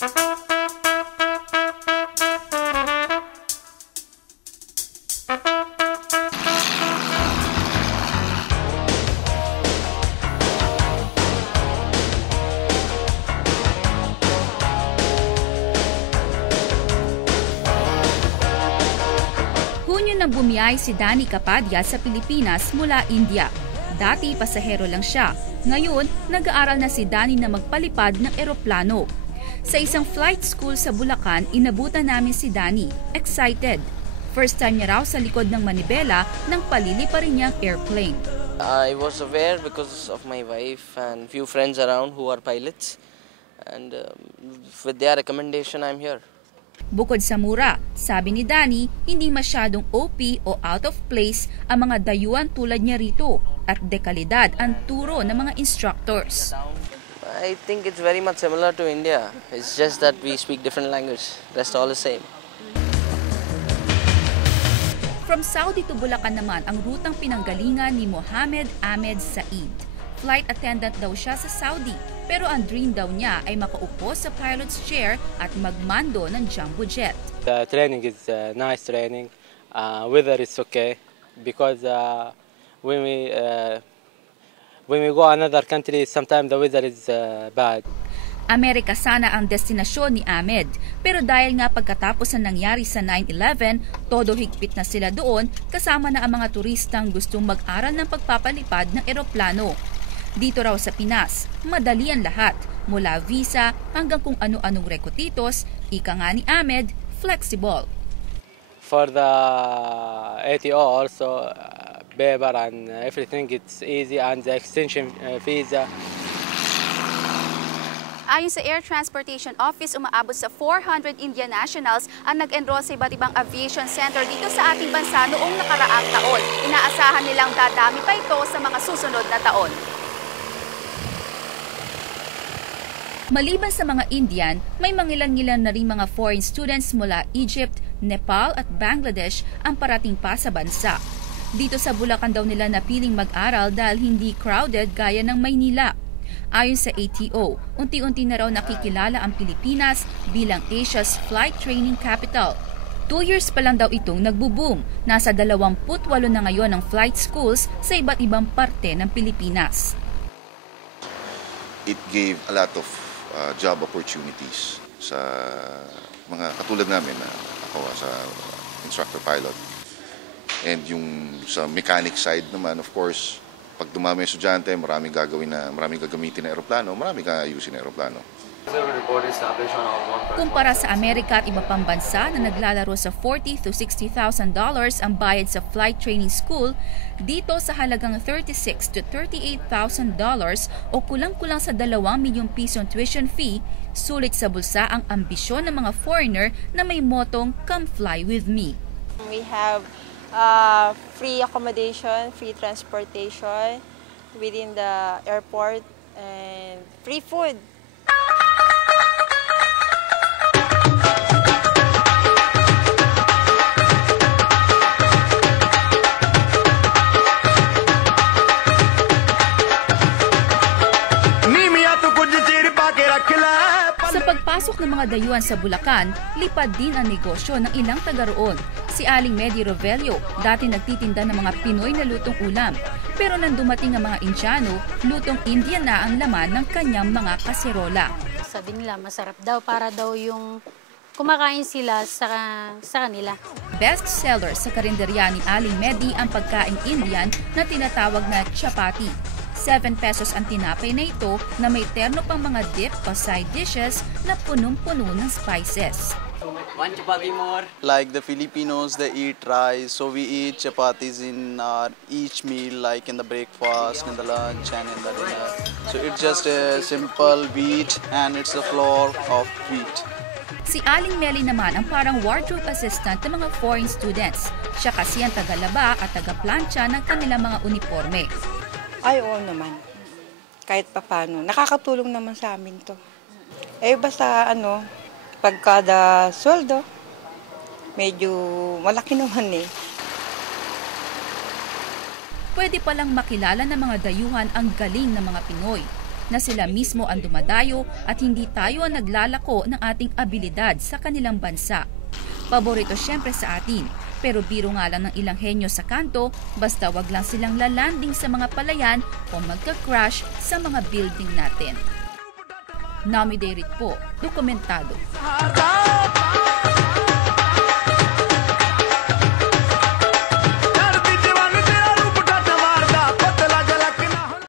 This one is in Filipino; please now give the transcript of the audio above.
Nang bumiyay si Danny Capadia sa Pilipinas mula India. Dati pasahero lang siya. Ngayon, nag-aaral na si Danny na magpalipad ng eroplano. Sa isang flight school sa Bulacan, inabutan namin si Danny. Excited. First time niya raw sa likod ng manibela nang paliliparin niyang airplane. I was aware because of my wife and few friends around who are pilots. And with their recommendation, I'm here. Bukod sa mura, sabi ni Danny, hindi masyadong OP o out of place ang mga dayuhan tulad niya rito at dekalidad ang turo ng mga instructors. I think it's very much similar to India. It's just that we speak different language. Rest all the same. From Saudi to Bulacan naman ang rutang pinanggalingan ni Mohamed Ahmed Said. Flight attendant daw siya sa Saudi, pero ang dream daw niya ay makaupo sa pilot's chair at magmando ng jumbo jet. The training is nice training. Weather is okay because when we go another country, sometimes the weather is bad. Amerika sana ang destinasyon ni Ahmed, pero dahil nga pagkatapos ng nangyari sa 9/11, todo higpit na sila doon kasama na ang mga turistang gustong mag-aral ng pagpapalipad ng eroplano. Dito raw sa Pinas, madali ang lahat, mula visa hanggang kung ano-anong requisitos, ika nga ni Ahmed, flexible. For the ATO also, paper and everything, it's easy, and the extension visa. Ayon sa Air Transportation Office, umaabot sa 400 Indian nationals ang nag-enroll sa iba't ibang aviation center dito sa ating bansa noong nakaraang taon. Inaasahan nilang dadami pa ito sa mga susunod na taon. Maliban sa mga Indian, may mangilan-ngilan na rin mga foreign students mula Egypt, Nepal at Bangladesh ang parating pa sa bansa. Dito sa Bulacan daw nila napiling mag-aral dahil hindi crowded gaya ng Maynila. Ayon sa ATO, unti-unti na raw nakikilala ang Pilipinas bilang Asia's flight training capital. 2 years pa lang daw itong nagbo-boom. Nasa 28 na ngayon ang flight schools sa iba't ibang parte ng Pilipinas. It gave a lot of job opportunities sa mga katulad namin na ako sa instructor pilot. And yung sa mechanic side naman, of course, pag dumami yung estudyante, maraming gagamitin na eroplano, maraming ayusin na eroplano. Kumpara sa Amerika at iba pang bansa na naglalaro sa $40,000 to $60,000 ang bayad sa flight training school, dito sa halagang $36,000 to $38,000 o kulang-kulang sa 2 milyong pisong tuition fee, sulit sa bulsa ang ambisyon ng mga foreigner na may motong "Come fly with me." We have free accommodation, free transportation within the airport, and free food. Sa pagpasok ng mga dayuhan sa Bulacan, lipad din ang negosyo ng ilang taga roon. Si Aling Medi Rovelio, dati nagtitinda ng mga Pinoy na lutong ulam. Pero nang dumating ang mga Indiano, lutong Indian na ang laman ng kanyang mga kaserola. Sabi nila masarap daw para daw yung kumakain sila sa kanila. Best seller sa karinderya ni Aling Medi ang pagkain Indian na tinatawag na chapati. 7 pesos ang tinapay na ito na may terno pang mga dip o side dishes na punong-puno ng spices. One chapati more. Like the Filipinos, they eat rice, so we eat chapatis in each meal, like in the breakfast, in the lunch, and in the dinner. So it's just a simple wheat, and it's the flour of wheat. Si Aling Meli naman ang parang wardrobe assistant ng mga foreign students. Siya kasi ang tagalaba at tagaplantsa ng kanilang mga uniforme. Ay, oo naman. Kahit papano. Nakakatulong naman sa amin to. Eh, basta pagkada sweldo, medyo malaki naman eh. Pwede palang makilala ng mga dayuhan ang galing ng mga Pinoy. na sila mismo ang dumadayo at hindi tayo ang naglalako ng ating abilidad sa kanilang bansa. Paborito siyempre sa atin, pero biro nga lang ng ilang henyo sa kanto, basta wag lang silang lalanding sa mga palayan o magka-crash sa mga building natin. Nami Deirit po, dokumentado.